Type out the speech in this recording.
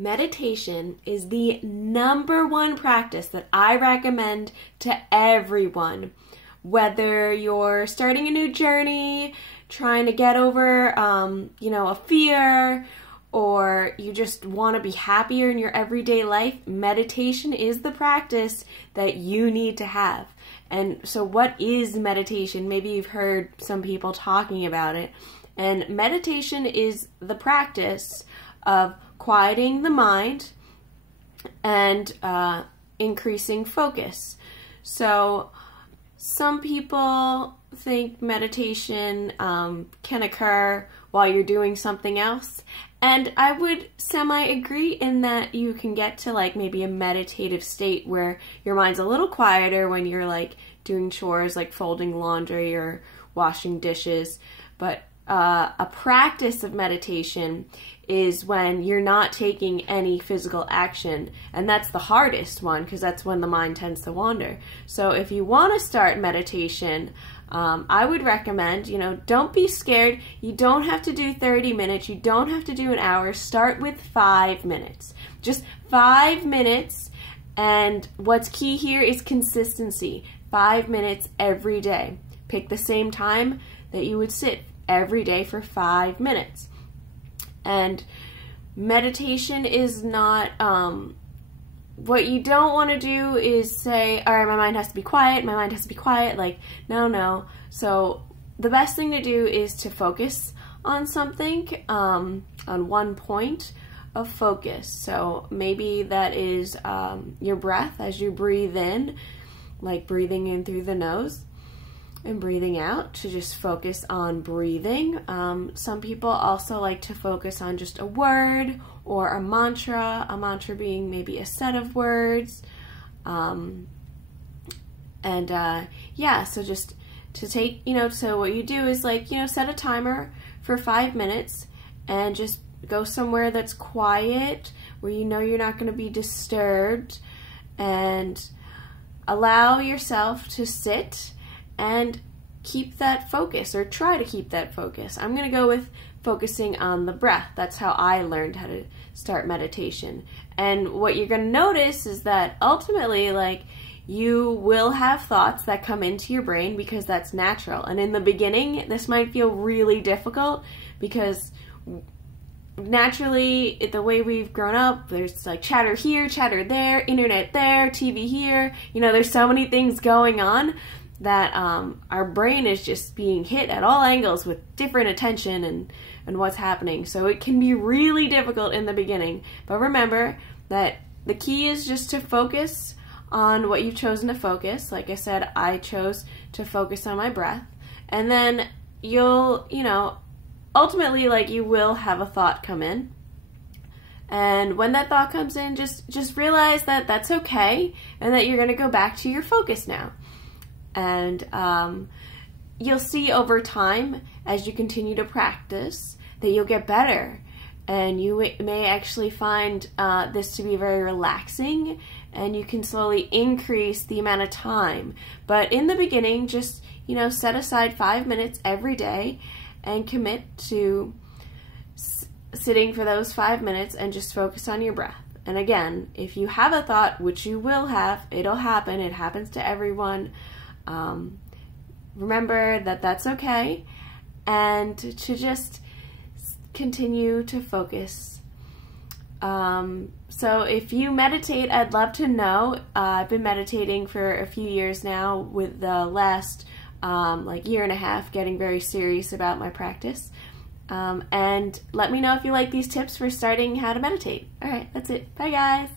Meditation is the #1 practice that I recommend to everyone. Whether you're starting a new journey, trying to get over, a fear, or you just want to be happier in your everyday life, meditation is the practice that you need to have. And so what is meditation? Maybe you've heard some people talking about it. And meditation is the practice of quieting the mind and increasing focus. So some people think meditation can occur while you're doing something else. And I would semi-agree in that you can get to like maybe a meditative state where your mind's a little quieter when you're like doing chores like folding laundry or washing dishes. But a practice of meditation is when you're not taking any physical action, and that's the hardest one because that's when the mind tends to wander. So if you want to start meditation, I would recommend, don't be scared. You don't have to do 30 minutes. You don't have to do an hour. Start with 5 minutes. Just 5 minutes, and what's key here is consistency. 5 minutes every day. Pick the same time that you would sit every day for 5 minutes. And meditation is not, what you don't want to do is say, all right, my mind has to be quiet, like, no. So the best thing to do is to focus on something, on one point of focus. So maybe that is your breath as you breathe in, like breathing in through the nose, and breathing out, to just focus on breathing. Some people also like to focus on just a word or a mantra being maybe a set of words. So just to take, so what you do is like, set a timer for 5 minutes and just go somewhere that's quiet, where you're not going to be disturbed, and allow yourself to sit and keep that focus, or try to keep that focus. I'm going to go with focusing on the breath. That's how I learned how to start meditation. And what you're going to notice is that ultimately, like, you will have thoughts that come into your brain because that's natural. And in the beginning, this might feel really difficult because naturally, the way we've grown up, there's like chatter here, chatter there, internet there, TV here. There's so many things going on that our brain is just being hit at all angles with different attention and what's happening. So it can be really difficult in the beginning. But remember that the key is just to focus on what you've chosen to focus. Like I said, I chose to focus on my breath. And then you'll, ultimately, like, you will have a thought come in. And when that thought comes in, just realize that that's okay, and that you're going to go back to your focus now. And you'll see over time, as you continue to practice, that you'll get better. And you may actually find this to be very relaxing, and you can slowly increase the amount of time. But in the beginning, just, set aside 5 minutes every day and commit to sitting for those 5 minutes and just focus on your breath. And again, if you have a thought, which you will have, it'll happen. It happens to everyone. Remember that that's okay, and to just continue to focus. So if you meditate, I'd love to know. I've been meditating for a few years now, with the last year and a half getting very serious about my practice. And let me know if you like these tips for starting how to meditate. All right, that's it. Bye, guys.